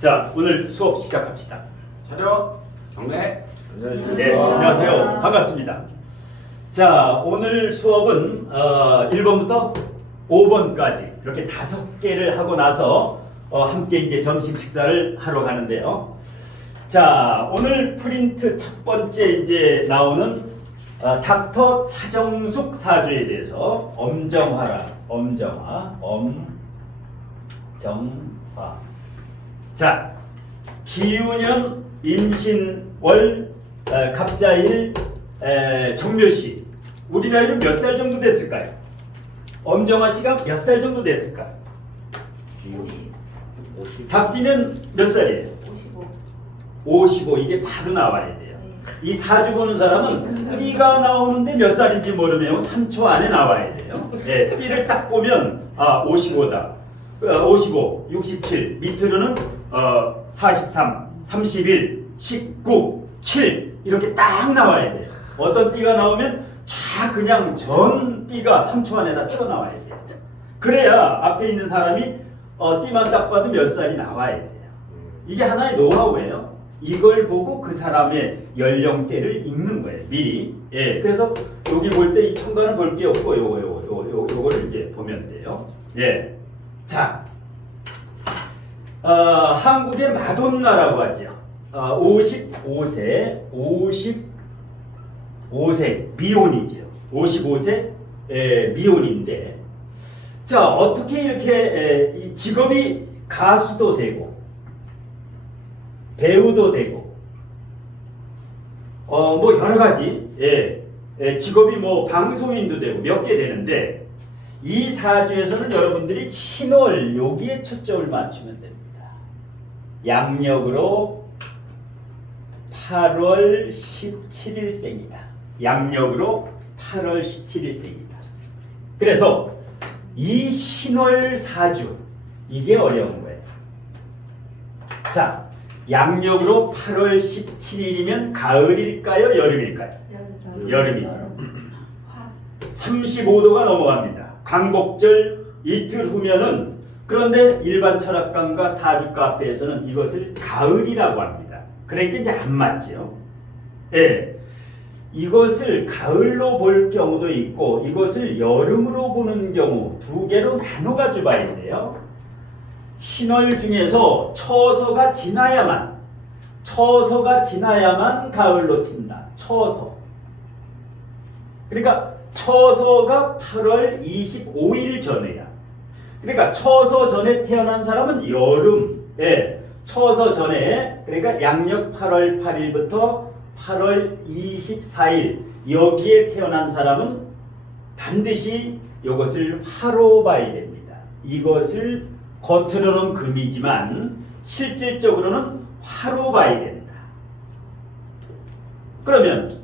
자, 오늘 수업 시작합시다. 차렷, 경례. 네, 안녕하세요. 반갑습니다. 자, 오늘 수업은 1번부터 5번까지 이렇게 5개를 하고 나서 함께 이제 점심 식사를 하러 가는데요. 자, 오늘 프린트 첫 번째 이제 나오는 닥터 차정숙 사주에 대해서 엄정화. 자, 기운년 임신월 갑자일 정묘시 우리 나이로 몇 살 정도 됐을까요? 엄정화 씨가 몇 살 정도 됐을까요? 50. 닭띠는 몇 살이에요? 55. 이게 바로 나와야 돼요. 이 사주 보는 사람은 띠가 나오는데 몇 살인지 모르면 3초 안에 나와야 돼요. 네, 띠를 딱 보면 55다. 55, 67, 밑으로는 43, 31, 19, 7 이렇게 딱 나와야 돼요. 어떤 띠가 나오면 쫙 그냥 전 띠가 3초 안에 다 튀어나와야 돼요. 그래야 앞에 있는 사람이 띠만 딱 봐도 몇 살이 나와야 돼요. 이게 하나의 노하우예요. 이걸 보고 그 사람의 연령대를 읽는 거예요. 미리. 예, 그래서 여기 볼 때 이 천간을 볼 게 없고 요거를 이제 보면 돼요. 예. 자, 한국의 마돈나라고 하죠. 55세 미혼이죠. 55세 미혼인데, 자, 어떻게 이렇게 이 직업이 가수도 되고 배우도 되고 뭐 여러 가지 직업이 뭐 방송인도 되고 몇 개 되는데, 이 사주에서는 여러분들이 신월 여기에 초점을 맞추면 됩니다. 양력으로 8월 17일생이다. 양력으로 8월 17일생이다. 그래서 이 신월 사주 이게 어려운 거예요. 자, 양력으로 8월 17일이면 가을일까요? 여름일까요? 여름이죠. 35도가 넘어갑니다. 광복절 이틀 후면은, 그런데 일반 철학관과 사주 카페에서는 이것을 가을이라고 합니다. 그러니까 이제 안 맞죠. 예. 이것을 가을로 볼 경우도 있고 이것을 여름으로 보는 경우 두 개로 나눠 가지고 봐야 돼요. 신월 중에서 처서가 지나야만 가을로 친다. 처서. 그러니까 처서가 8월 25일 전에야. 그러니까 처서 전에 태어난 사람은 여름에, 처서 전에, 그러니까 양력 8월 8일부터 8월 24일 여기에 태어난 사람은 반드시 이것을 화로 봐야 됩니다. 이것을 겉으로는 금이지만 실질적으로는 화로 봐야 된다. 그러면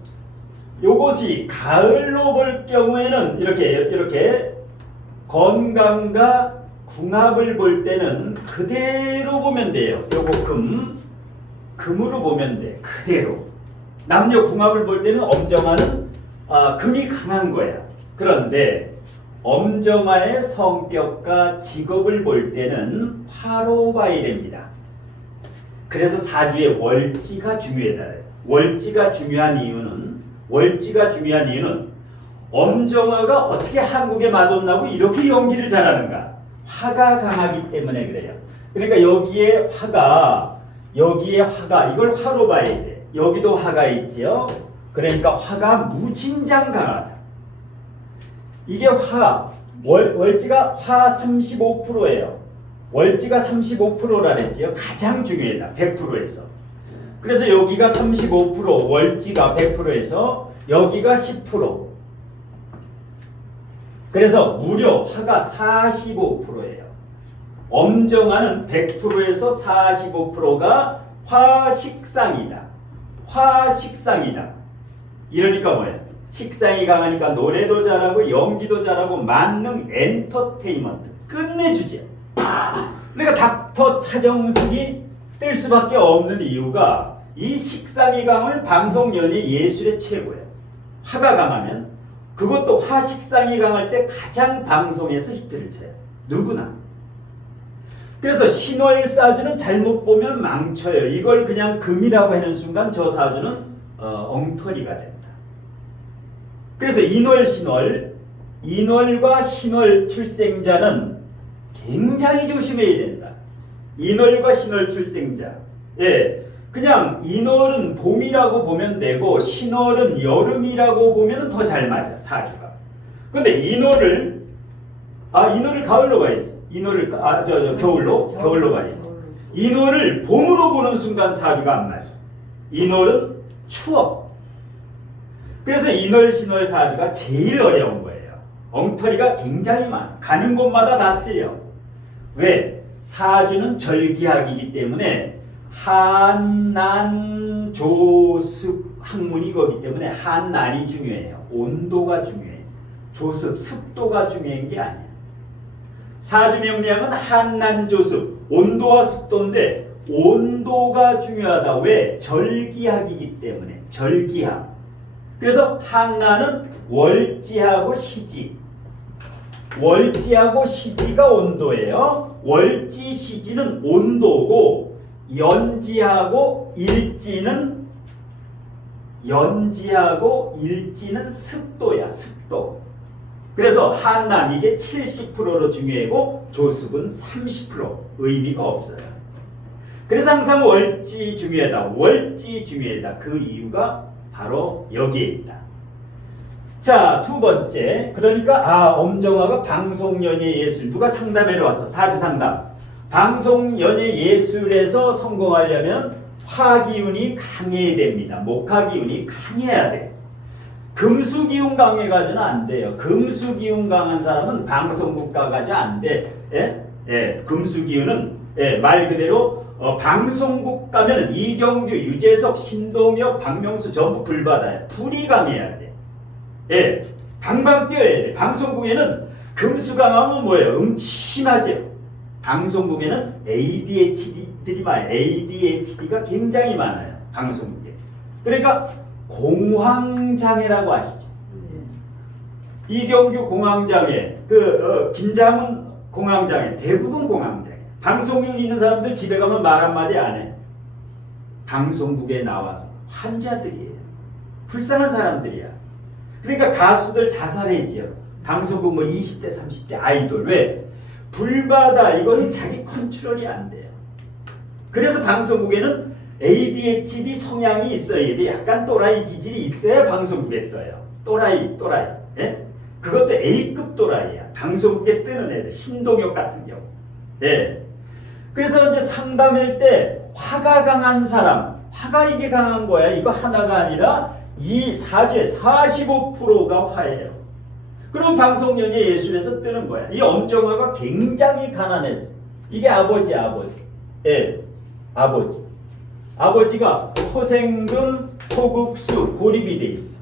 요것이 가을로 볼 경우에는 이렇게 건강과 궁합을 볼 때는 그대로 보면 돼요. 요거 금으로 보면 돼. 그대로. 남녀 궁합을 볼 때는 엄정화는 금이 강한 거야. 그런데 엄정화의 성격과 직업을 볼 때는 화로 봐야 됩니다. 그래서 사주의 월지가 중요하다. 월지가 중요한 이유는 엄정화가 어떻게 한국에 마돈나고 이렇게 연기를 잘하는가? 화가 강하기 때문에 그래요. 그러니까 여기에 화가 이걸 화로 봐야 돼. 여기도 화가 있죠. 그러니까 화가 무진장 강하다. 이게 월지가 화 35%예요. 월지가 35%라 그랬죠. 가장 중요하다. 100%에서. 그래서 여기가 35%, 월지가 100%에서 여기가 10%. 그래서 무려 화가 45%예요. 엄정화는 100%에서 45%가 화식상이다. 이러니까 뭐예요? 식상이 강하니까 노래도 잘하고 연기도 잘하고 만능 엔터테인먼트 끝내주지. 그러니까 닥터 차정숙이 뜰 수밖에 없는 이유가 이 식상이 강한 방송연예 예술의 최고예요. 화가 강하면, 그것도 화식상이 강할 때 가장 방송에서 히트를 쳐요. 누구나. 그래서 신월사주는 잘못 보면 망쳐요. 이걸 그냥 금이라고 하는 순간 저 사주는 엉터리가 된다. 그래서 인월과 신월 출생자는 굉장히 조심해야 된다. 인월과 신월 출생자. 예. 그냥 인월은 봄이라고 보면 되고 신월은 여름이라고 보면 더 잘 맞아, 사주가. 근데 인월을 가을로 봐야지. 인월을 겨울로 봐야지. 인월을 봄으로 보는 순간 사주가 안 맞아. 인월은 추워. 그래서 인월 신월 사주가 제일 어려운 거예요. 엉터리가 굉장히 많아. 가는 곳마다 다 틀려. 왜? 사주는 절기학이기 때문에 한난 조습 학문이 거기 때문에 한난이 중요해요. 온도가 중요해. 조습, 습도가 중요한 게 아니야. 사주 명리학은 한난 조습, 온도와 습도인데 온도가 중요하다. 왜? 절기학이기 때문에. 절기학. 그래서 한난은 월지하고 시지. 월지하고 시지가 온도예요. 월지, 시지는 온도고 연지하고 일지는 습도야. 습도. 그래서 한난 이게 70%로 중요하고 조습은 30% 의미가 없어요. 그래서 항상 월지 중요하다. 월지 중요하다. 그 이유가 바로 여기에 있다. 자, 두 번째. 그러니까 엄정화가 방송연예 예술. 누가 상담회로 왔어. 사주 상담. 방송연예 예술에서 성공하려면 화기운이 강해야 됩니다. 목화기운이 강해야 돼. 금수기운 강해가지고는 안 돼요. 금수기운 강한 사람은 방송국가 가지 안 돼. 금수기운은 말 그대로 방송국 가면 이경규, 유재석, 신동엽, 박명수 전부 불바다야. 불이 강해야 돼. 방방 뛰어야 돼. 방송국에는 금수 강하면 뭐예요? 음침하죠. 방송국에는 ADHD들이 많아요. ADHD가 굉장히 많아요. 방송국에. 그러니까 공황장애라고 아시죠? 이경규 공황장애, 김장훈 공황장애, 대부분 공황장애. 방송국에 있는 사람들 집에 가면 말 한마디 안 해. 방송국에 나와서 환자들이에요. 불쌍한 사람들이야. 그러니까 가수들 자살해지요. 방송국 20대, 30대 아이돌. 왜? 불바다. 이거는 자기 컨트롤이 안 돼요. 그래서 방송국에는 ADHD 성향이 있어야 돼. 약간 또라이 기질이 있어야 방송국에 떠요. 또라이. 예? 그것도 A급 또라이야. 방송국에 뜨는 애들. 신동엽 같은 경우. 예. 그래서 이제 상담할 때 화가 강한 사람. 화가 이게 강한 거야. 이거 하나가 아니라 이 사주의 45%가 화예요. 그럼 방송연예 예술에서 뜨는 거야. 이 엄정화가 굉장히 가난했어. 이게 아버지야, 아버지. 예, 아버지. 아버지가 토생금, 토국수, 고립이 돼 있어.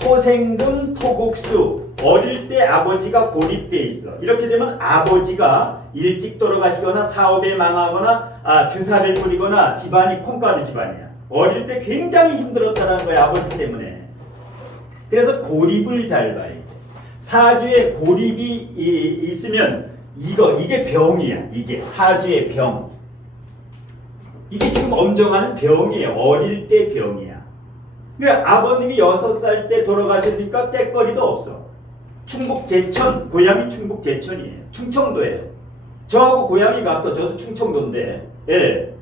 토생금, 토국수. 어릴 때 아버지가 고립돼 있어. 이렇게 되면 아버지가 일찍 돌아가시거나 사업에 망하거나 주사를 부리거나 집안이 콩가루 집안이야. 어릴 때 굉장히 힘들었다는 거야. 아버지 때문에. 그래서 고립을 잘 봐야 돼. 사주에 고립이 있으면 이게 병이야. 이게 사주의 병. 이게 지금 엄정하는 병이에요. 어릴 때 병이야. 그러니까 아버님이 6살 때 돌아가시니까 떼거리도 없어. 충북 제천, 고향이 충북 제천이에요. 충청도예요. 저하고 고향이 같아. 저도 충청도인데. 예.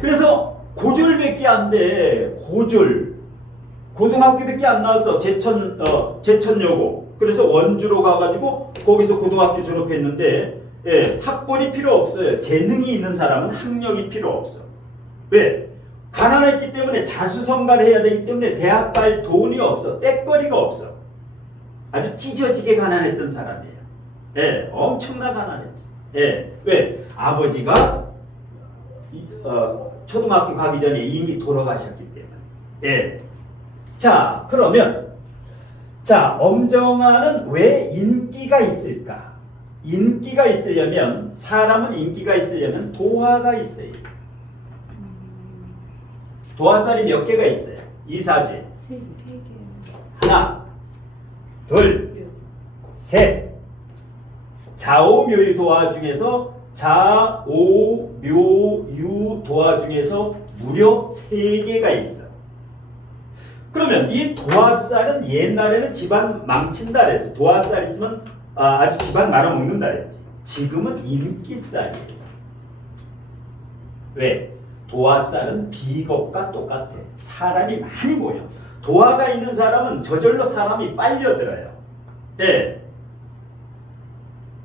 그래서 고졸밖에 안 돼. 고등학교밖에 안 나왔어. 제천여고. 그래서 원주로 가가지고 거기서 고등학교 졸업했는데, 학벌이 필요 없어요. 재능이 있는 사람은 학력이 필요 없어. 왜? 가난했기 때문에 자수성가를 해야 되기 때문에 대학 갈 돈이 없어. 떼거리가 없어. 아주 찢어지게 가난했던 사람이에요. 엄청나 가난했지. 왜? 아버지가 초등학교 가기 전에 이미 돌아가셨기 때문에. 자, 그러면 엄정화는 왜 인기가 있을까? 인기가 있으려면, 사람은 인기가 있으려면 도화가 있어요. 도화살이 몇 개가 있어요? 이 사주에. 세 개. 하나, 둘, 셋. 자, 자오묘유 도화 중에서 자오묘유 도화 중에서 무려 3개가 있어. 그러면 이 도화살은 옛날에는 집안 망친다 그랬어. 도화살 있으면 아주 집안 말아먹는다 그랬지. 지금은 인기살이에요. 왜? 도화살은 비겁과 똑같아. 사람이 많이 모여. 도화가 있는 사람은 저절로 사람이 빨려들어요. 예.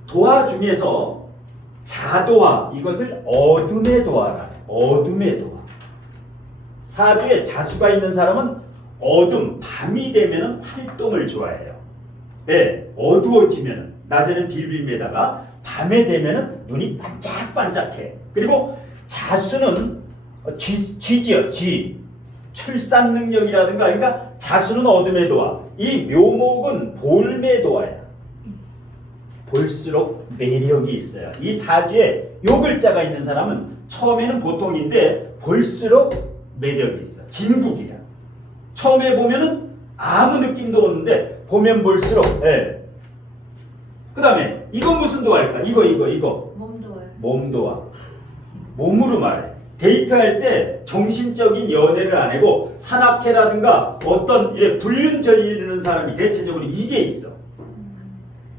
도화 중에서 자도화, 이것을 어둠의 도화라 해. 어둠의 도화. 사주에 자수가 있는 사람은 어둠, 밤이 되면 활동을 좋아해요. 예, 어두워지면 낮에는 빌빌매다가 밤에 되면 눈이 반짝반짝해. 그리고 자수는 쥐지요, 쥐. 출산 능력이라든가, 그러니까 자수는 어둠의 도화. 이 묘목은 볼매 도화야. 볼수록 매력이 있어요. 이 사주에 요 글자가 있는 사람은 처음에는 보통인데 볼수록 매력이 있어. 진국이야. 처음에 보면은 아무 느낌도 없는데 보면 볼수록. 예. 그 다음에 이건 무슨 도화일까? 이거 몸도화. 몸도화. 몸으로 말해. 데이트할 때 정신적인 연애를 안 하고 산악회라든가 어떤 이래 불륜 저지르는 사람이 대체적으로 이게 있어.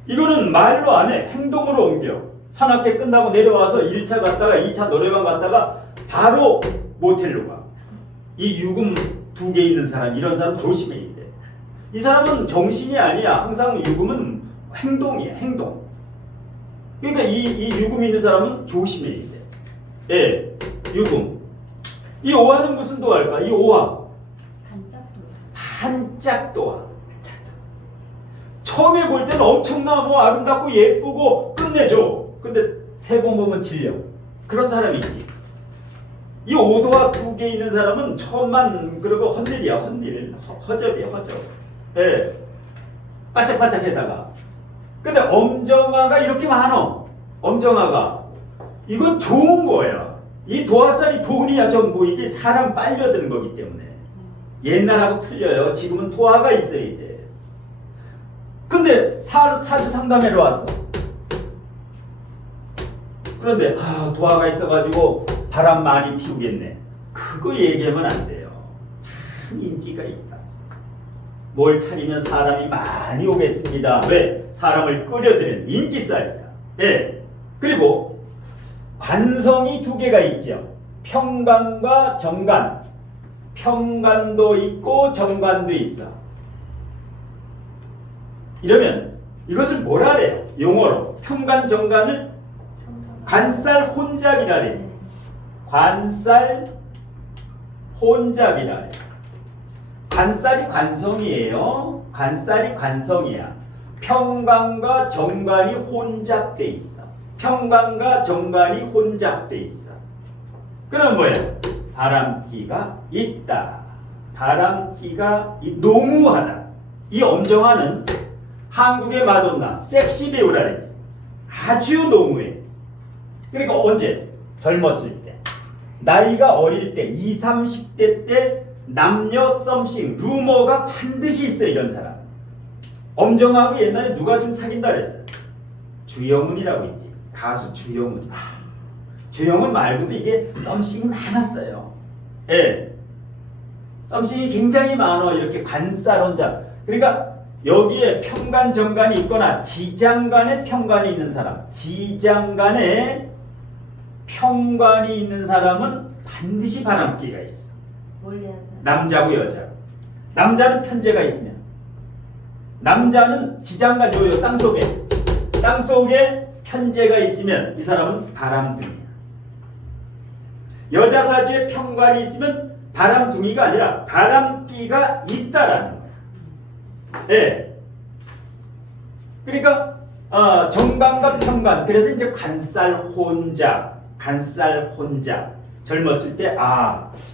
이거는 말로 안 해. 행동으로 옮겨. 산악회 끝나고 내려와서 1차 갔다가 2차 노래방 갔다가 바로 모텔로 가. 이 유금 2개 있는 사람, 이런 사람 조심해야 돼. 이 사람은 정신이 아니야. 항상 유금은 행동이야. 행동. 그러니까 이 유금 있는 사람은 조심해야 돼. 예, 유금. 이 오화는 무슨 도화일까? 이 오화. 반짝도화. 처음에 볼 때는 엄청나 뭐 아름답고 예쁘고 끝내줘. 근데 3번 보면 질려. 그런 사람이 있지. 이 오도화 2개 있는 사람은 처음만 그러고 헛일이야. 헛일. 허접이야. 허접. 예. 반짝반짝해다가. 근데 엄정화가 이렇게 많어. 엄정화가. 이건 좋은 거야. 이 도화살이 돈이야 전부. 이게 사람 빨려드는 거기 때문에. 옛날하고 틀려요. 지금은 도화가 있어야 돼. 근데 사주 상담회로 왔어. 그런데 도화가 있어가지고 바람 많이 피우겠네. 그거 얘기하면 안 돼요. 참 인기가 있다. 뭘 차리면 사람이 많이 오겠습니다. 왜? 사람을 끌어들이는 인기살이다. 예. 그리고 관성이 2개가 있죠. 평관과 정관. 평관도 있고 정관도 있어. 이러면 이것을 뭐라 그래요? 용어로 평관 정관을 관살 혼잡이라 그러지. 관살 혼잡이라 그래요. 관살이 관성이에요. 관살이 관성이야. 평관과 정관이 혼잡돼 있어. 평관과 정관이 혼잡돼 있어. 그럼 뭐야? 바람기가 있다. 바람기가 노무하다. 이 엄정화는 한국의 마돈나, 섹시 배우라 그랬지. 아주 노무해. 그러니까 언제? 젊었을 때. 나이가 어릴 때, 20, 30대 때 남녀 썸씽, 루머가 반드시 있어. 이런 사람. 엄정화하고 옛날에 누가 좀 사귄다 그랬어. 주영훈이라고 있지. 가수 주영훈. 주영훈 말고도 이게 썸씽이 많았어요. 예. 썸씽이 굉장히 많아. 이렇게 관살혼자. 그러니까 여기에 평관 정관이 있거나 지장간에 평관이 있는 사람, 지장간에 평관이 있는 사람은 반드시 바람기가 있어. 남자고 여자고. 남자는 편제가 있으면, 남자는 지장간 요요 땅속에 편제가 있으면 이 사람은 바람둥이야. 여자 사주에 평관이 있으면 바람둥이가 아니라 바람기가 있다라는 거야. 예. 그러니까 정관과 평관. 그래서 이제 관살 혼잡. 젊었을 때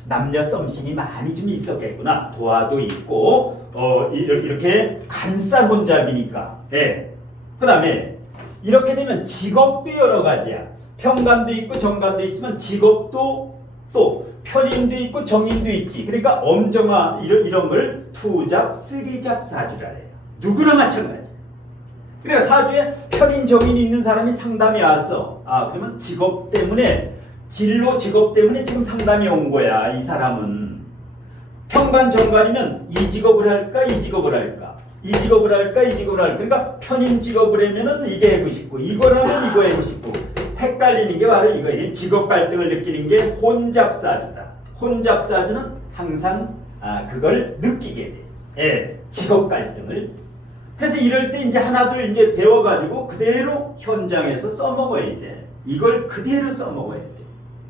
남녀 썸씽이 많이 좀 있었겠구나. 도화도 있고 이렇게 관살 혼잡이니까. 예. 그다음에 이렇게 되면 직업도 여러 가지야. 평관도 있고 정관도 있으면 직업도 또 편인도 있고 정인도 있지. 그러니까 엄정화 이런 걸 투잡, 쓰리잡 사주라 해요. 누구나 마찬가지. 그러니까 사주에 편인 정인이 있는 사람이 상담이 왔어. 아, 그러면 직업 때문에 진로 직업 때문에 지금 상담이 온 거야. 이 사람은 평관 정관이면 이 직업을 할까 이 직업을 할까 이 직업을 할까 이 직업을 할까. 그러니까 편인 직업을 하면은 이게 하고 싶고 이거라면 이거 하고 싶고 헷갈리는 게 바로 이거예요. 직업 갈등을 느끼는 게 혼잡사주다. 혼잡사주는 항상 그걸 느끼게 돼. 예, 직업 갈등을. 그래서 이럴 때 이제 하나둘 이제 배워가지고 그대로 현장에서 써먹어야 돼. 이걸 그대로 써먹어야 돼.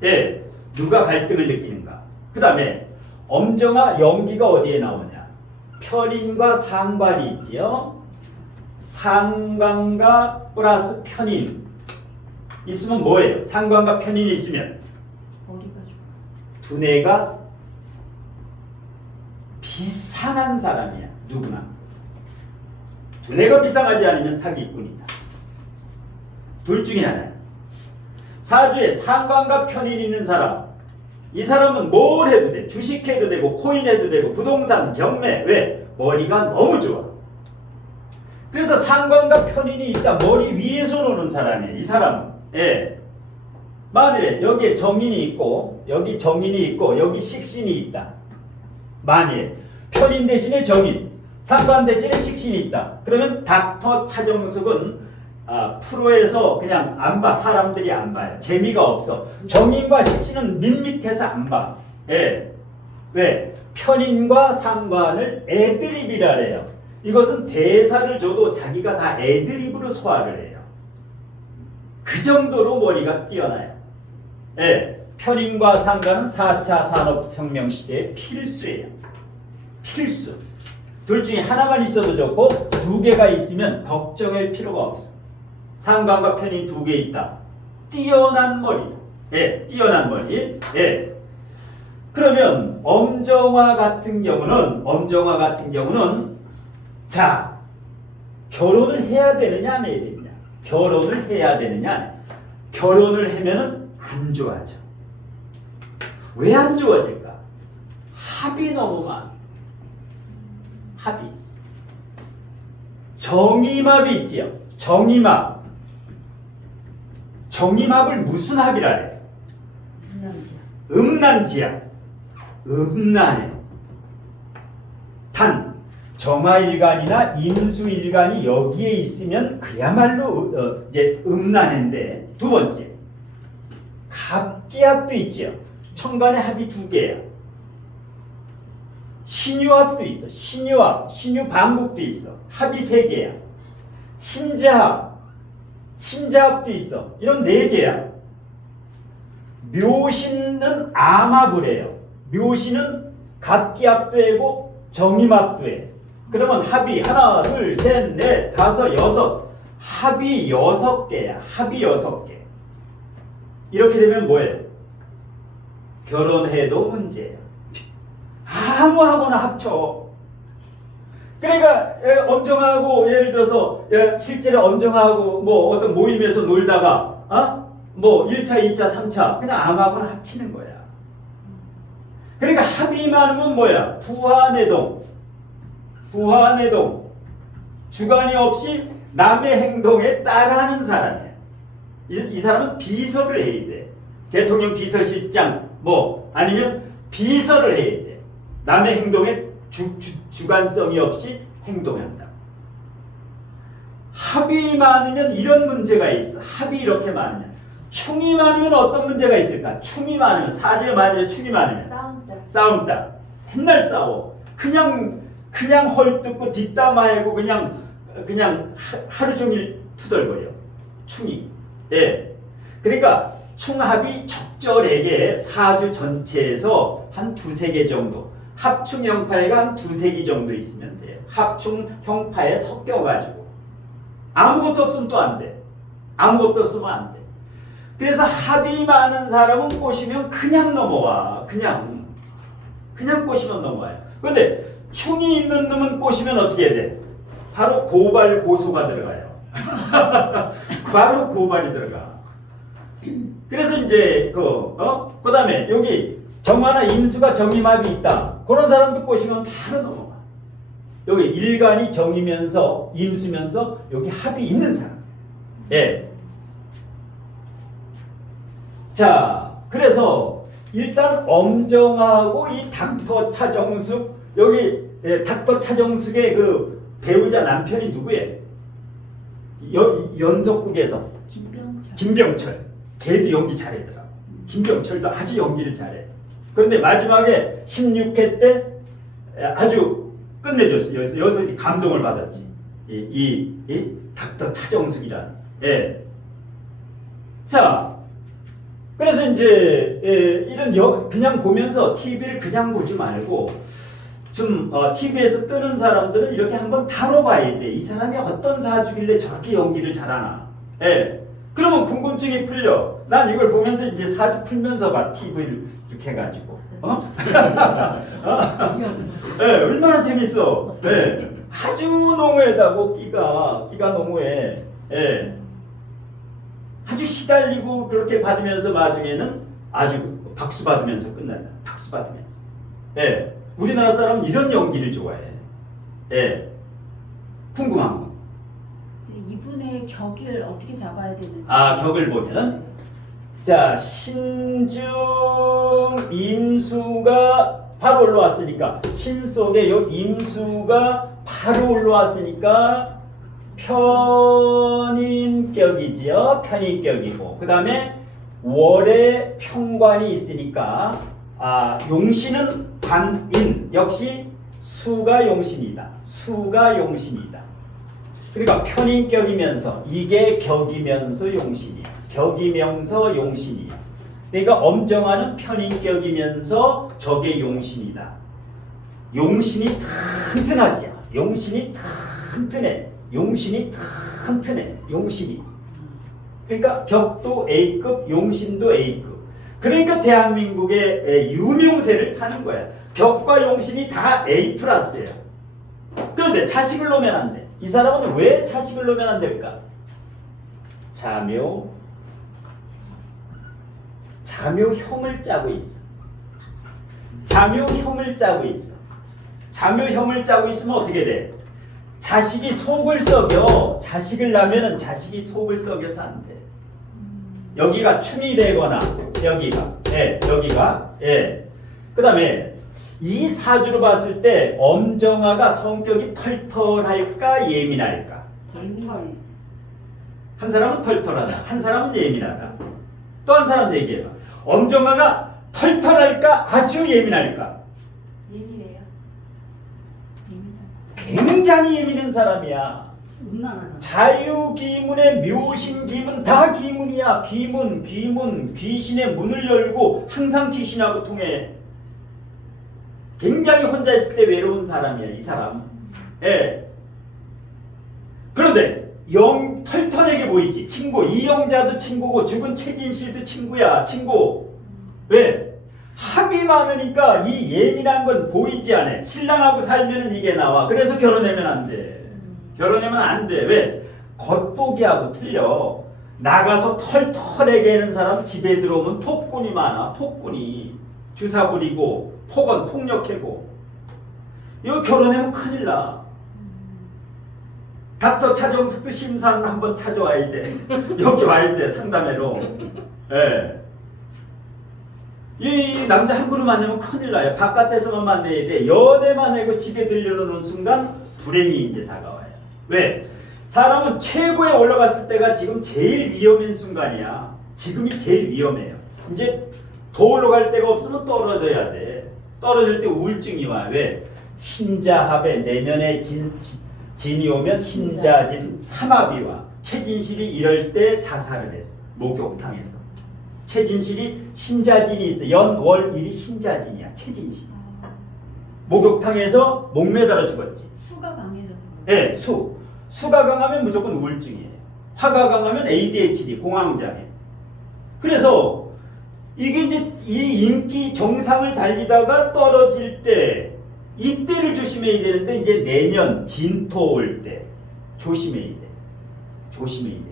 예, 누가 갈등을 느끼는가. 그 다음에 엄정화 연기가 어디에 나오냐. 편인과 상관이 있지요. 상관과 플러스 편인 있으면 뭐예요? 상관과 편인이 있으면 머리가 좋아. 두뇌가 비상한 사람이야. 누구나. 두뇌가 비상하지 않으면 사기꾼이다. 둘 중에 하나야. 사주에 상관과 편인 있는 사람, 이 사람은 뭘 해도 돼. 주식해도 되고 코인해도 되고 부동산, 경매. 왜? 머리가 너무 좋아. 그래서 상관과 편인이 있다. 머리 위에서 노는 사람이에요. 이 사람은. 예. 만일에 여기에 정인이 있고 여기 정인이 있고 여기 식신이 있다. 만일에 편인 대신에 정인, 상관 대신에 식신이 있다. 그러면 닥터 차정숙은 프로에서 그냥 안 봐. 사람들이 안 봐요. 재미가 없어. 정인과 식신은 밋밋해서 안 봐. 예. 왜? 편인과 상관을 애드립이라 해요. 이것은 대사를 줘도 자기가 다 애드립으로 소화를 해요. 그 정도로 머리가 뛰어나요. 예. 편인과 상관은 4차 산업혁명 시대의 필수예요. 필수. 둘 중에 하나만 있어도 좋고 두 개가 있으면 걱정할 필요가 없어. 상관과 편인 두 개 있다. 뛰어난 머리다. 예, 뛰어난 머리. 예. 그러면 엄정화 같은 경우는 자, 결혼을 해야 되느냐 안 해야 되느냐? 결혼을 해야 되느냐? 결혼을 하면은 안 좋아져. 왜 안 좋아질까? 합이 너무 많아. 합이. 정임합이 있지요. 정임합. 정임합을 무슨 합이라 해? 음란지야. 음란해. 단 정화일간이나 임수일간이 여기에 있으면 그야말로 이제 음란한데. 두 번째, 갑기합도 있죠. 천간의 합이 두 개야. 신유합도 있어. 신유합, 신유반국도 있어. 합이 세 개야. 신자합, 신자합도 있어. 이런 네 개야. 묘신은 암합을 해요. 묘신은 갑기합도 하고 정임합도 해. 그러면 합이 하나, 둘, 셋, 넷, 다섯, 여섯. 합이 6개야. 합이 6개. 이렇게 되면 뭐예요? 결혼해도 문제야. 아무하고나 합쳐. 그러니까 엄정하고 예를 들어서 실제로 엄정하고 뭐 어떤 모임에서 놀다가 뭐 1차, 2차, 3차 그냥 아무하고나 합치는 거야. 그러니까 합이 많으면 뭐야? 부하내동. 부하내동. 주관이 없이 남의 행동에 따라하는 사람이야. 이 사람은 비서를 해야 돼. 대통령 비서실장 뭐 아니면 비서를 해야 돼. 남의 행동에 주관성이 없이 행동한다. 합이 많으면 이런 문제가 있어. 합이 이렇게 많으면. 충이 많으면 어떤 문제가 있을까? 충이 많으면, 사주에 만일에 충이 많으면 싸운다. 맨날 싸워. 그냥 헐뜯고 뒷담화하고 그냥 하루 종일 투덜거려. 충이. 예. 그러니까 충합이 적절하게 사주 전체에서 한 2-3개 정도, 합충 형파가 한 2-3개 정도 있으면 돼요. 합충 형파에 섞여가지고 아무것도 없으면 또 안 돼. 아무것도 없으면 안 돼. 그래서 합이 많은 사람은 꼬시면 그냥 넘어와. 그냥 꼬시면 넘어와요. 근데 충이 있는 놈은 꼬시면 어떻게 해야 돼? 바로 고발 고소가 들어가요. 바로 고발이 들어가. 그래서 이제 그 다음에 여기 정화나 임수가 정임합이 있다. 그런 사람도 꼬시면 바로 넘어가. 여기 일간이 정이면서 임수면서 여기 합이 있는 사람. 예. 자, 그래서 일단 엄정하고 이 닥터 차정숙 여기 닥터 차정숙의 그 배우자 남편이 누구예요? 연속국에서 김병철. 걔도 연기 잘하더라. 김병철도 아주 연기를 잘해. 그런데 마지막에 16회 때 아주 끝내줬어. 여기서 감동을 받았지. 이 닥터 차정숙이라는. 예. 자, 그래서 이제 이런 그냥 보면서 TV를 그냥 보지 말고 좀 TV에서 뜨는 사람들은 이렇게 한번 다뤄봐야 돼. 이 사람이 어떤 사주길래 저렇게 연기를 잘하나. 예. 그러면 궁금증이 풀려. 난 이걸 보면서 이제 사주 풀면서 봐. TV를 이렇게 해가지고. 예, 얼마나 재밌어. 예. 아주 농후하다고 끼가 농후해. 예. 아주 시달리고 그렇게 받으면서 나중에는 아주 박수 받으면서 끝나잖아. 박수 받으면서. 예. 우리나라 사람은 이런 연기를 좋아해. 예. 궁금한 거. 이분의 격을 어떻게 잡아야 되는지. 격을 보면 자, 신중 임수가 바로 올라왔으니까 신 속에 요 임수가 바로 올라왔으니까 편인격이지요. 편인격이고 그 다음에 월에 평관이 있으니까 용신은 관인 역시 수가 용신이다. 수가 용신이다. 그러니까 편인격이면서 이게 격이면서 용신이야. 격이면서 용신이야. 그러니까 엄정하는 편인격이면서 저게 용신이다. 용신이 튼튼하지. 용신이 튼튼해. 용신이 튼튼해. 용신이. 그러니까 격도 A급, 용신도 A급. 그러니까 대한민국의 유명세를 타는 거야. 격과 용신이 다 A 플러스예요. 그런데 자식을 놓으면 안 돼. 이 사람은 왜 자식을 놓으면 안 될까? 자묘형을 짜고 있어. 자묘형을 짜고 있어. 자묘형을 짜고 있으면 어떻게 돼? 자식이 속을 썩여. 자식을 낳으면 자식이 속을 썩여서 안 돼. 여기가 충이 되거나 여기가 그 다음에 이 사주로 봤을 때 엄정화가 성격이 털털할까 예민할까? 털털. 한 사람은 털털하다. 한 사람은 예민하다. 또 한 사람 얘기해봐. 엄정화가 털털할까 아주 예민할까? 예민해요. 굉장히 예민한 사람이야. 음란하다. 자유기문의 묘신기문 다 기문이야. 기문 귀신의 문을 열고 항상 귀신하고 통해. 굉장히 혼자 있을 때 외로운 사람이야. 이 사람. 예. 그런데 털털하게 보이지. 친구 이영자도 친구고 죽은 최진실도 친구야. 친구. 왜? 합이 많으니까 이 예민한 건 보이지 않아. 신랑하고 살면은 이게 나와. 그래서 결혼하면 안 돼. 결혼하면 안 돼. 왜? 겉보기하고 틀려. 나가서 털털하게 하는 사람 집에 들어오면 폭군이 많아. 폭군이. 주사 부리고 폭력하고. 이거 결혼하면 큰일 나. 닥터 차정숙도 심산 한번 찾아와야 돼. 여기 와야 돼. 상담회로. 예. 이 남자 함부로 만나면 큰일 나요. 바깥에서만 만나야 돼. 연애만 하고 집에 들려놓는 순간 불행이 이제 다가와요. 왜? 사람은 최고에 올라갔을 때가 지금 제일 위험한 순간이야. 지금이 제일 위험해요. 이제 더 올라갈 데가 없으면 떨어져야 돼. 떨어질 때 우울증이 와. 왜? 신자합에 내년에 진이 오면 신자진 삼합이 와. 최진실이 이럴 때 자살을 했어. 목욕탕에서. 최진실이 신자진이 있어. 연월일이 신자진이야. 최진실. 목욕탕에서 목 매달아 죽었지. 수가 강해져서. 네, 수가 강하면 무조건 우울증이에요. 화가 강하면 ADHD, 공황장애. 그래서 이게 이제 이 인기 정상을 달리다가 떨어질 때 이때를 조심해야 되는데 이제 내년 진토 올 때 조심해야 돼. 조심해야 된다.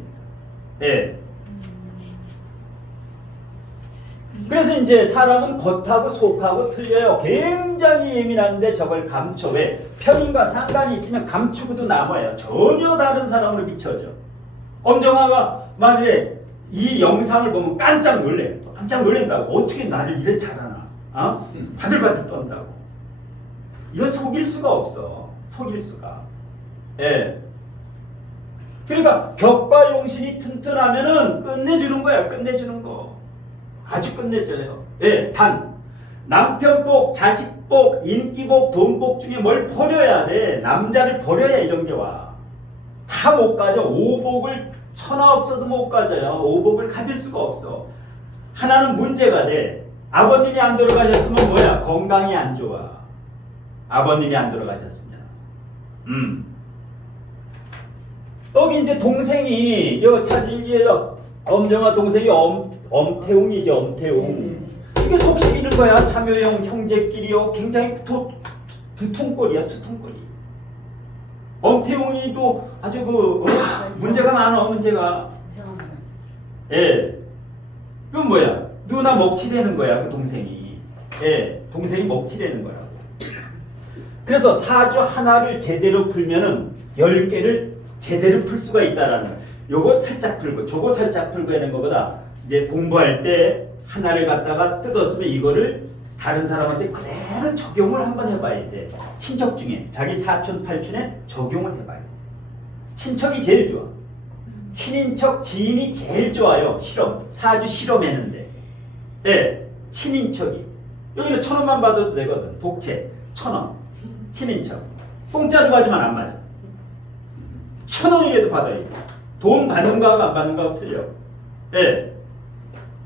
네. 그래서 이제 사람은 겉하고 속하고 틀려요. 굉장히 예민한데 저걸 감춰. 왜? 편인과 상관이 있으면 감추고도 남아요. 전혀 다른 사람으로 비춰져. 엄정화가 만일에 이 영상을 보면 깜짝 놀래. 깜짝 놀란다고. 어떻게 나를 이래 잘하나? 어? 바들바들 떤다고. 이건 속일 수가 없어. 속일 수가. 예. 그러니까 격과 용신이 튼튼하면은 끝내주는 거야. 끝내주는 거. 아주 끝내줘요. 예. 단 남편복, 자식복, 인기복, 돈복 중에 뭘 버려야 돼. 남자를 버려야 이런 게 와. 다 못 가져. 오복을 천하 없어도 못 가져요. 오복을 가질 수가 없어. 하나는 문제가 돼. 아버님이 안 돌아가셨으면 뭐야? 건강이 안 좋아. 아버님이 안 돌아가셨으면. 여기 이제 동생이 엄정화 동생이 엄태웅이죠. 엄태웅. 이게 속식이는 거야. 참여형 형제끼리요. 굉장히 두통꼴이야. 두통꼴이. 엄태웅이도 아주 문제가 많아. 문제가. 예. 그건 뭐야? 누나 먹칠되는 거야. 그 동생이. 예. 동생이 먹칠되는 거라고. 그래서 사주 하나를 제대로 풀면은 10개를 제대로 풀 수가 있다라는 거야. 요거 살짝 풀고 저거 살짝 풀고 하는 것보다 이제 공부할 때 하나를 갖다가 뜯었으면 이거를 다른 사람한테 그대로 적용을 한번 해봐야 돼. 친척 중에 자기 사촌 팔촌에 적용을 해봐요. 친척이 제일 좋아. 친인척 지인이 제일 좋아요. 실험 사주 실험했는데 예, 친인척이 여기는 1,000원만 받아도 되거든. 복채 1,000원 친인척 공짜로 가지만 안 맞아. 1,000원이라도 받아야 돼. 돈 받는 거하고 안 받는 거하고 틀려. 예.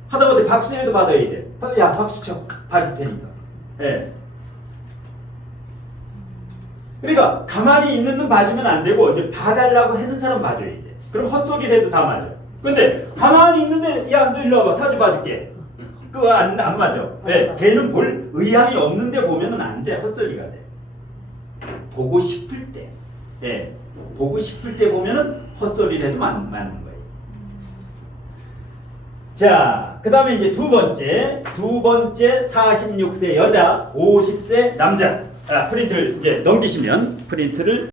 하다못해 박수라도 받아야 돼. 야 박수 쳐. 받을 테니까. 예. 그러니까 가만히 있는 놈 봐주면 안 되고 이제 봐달라고 하는 사람 봐줘야 돼. 그럼 헛소리를 해도 다 맞아. 근데 가만히 있는데 야 너 일로 와봐 사주 봐줄게. 그거 안 맞아. 예. 걔는 볼 의향이 없는데 보면은 안 돼. 헛소리가 돼. 보고 싶을 때. 예. 보고 싶을 때 보면은 헛소리를 해도 맞는 거예요. 자, 그 다음에 이제 두 번째 46세 여자, 50세 남자. 프린트를 이제 넘기시면 프린트를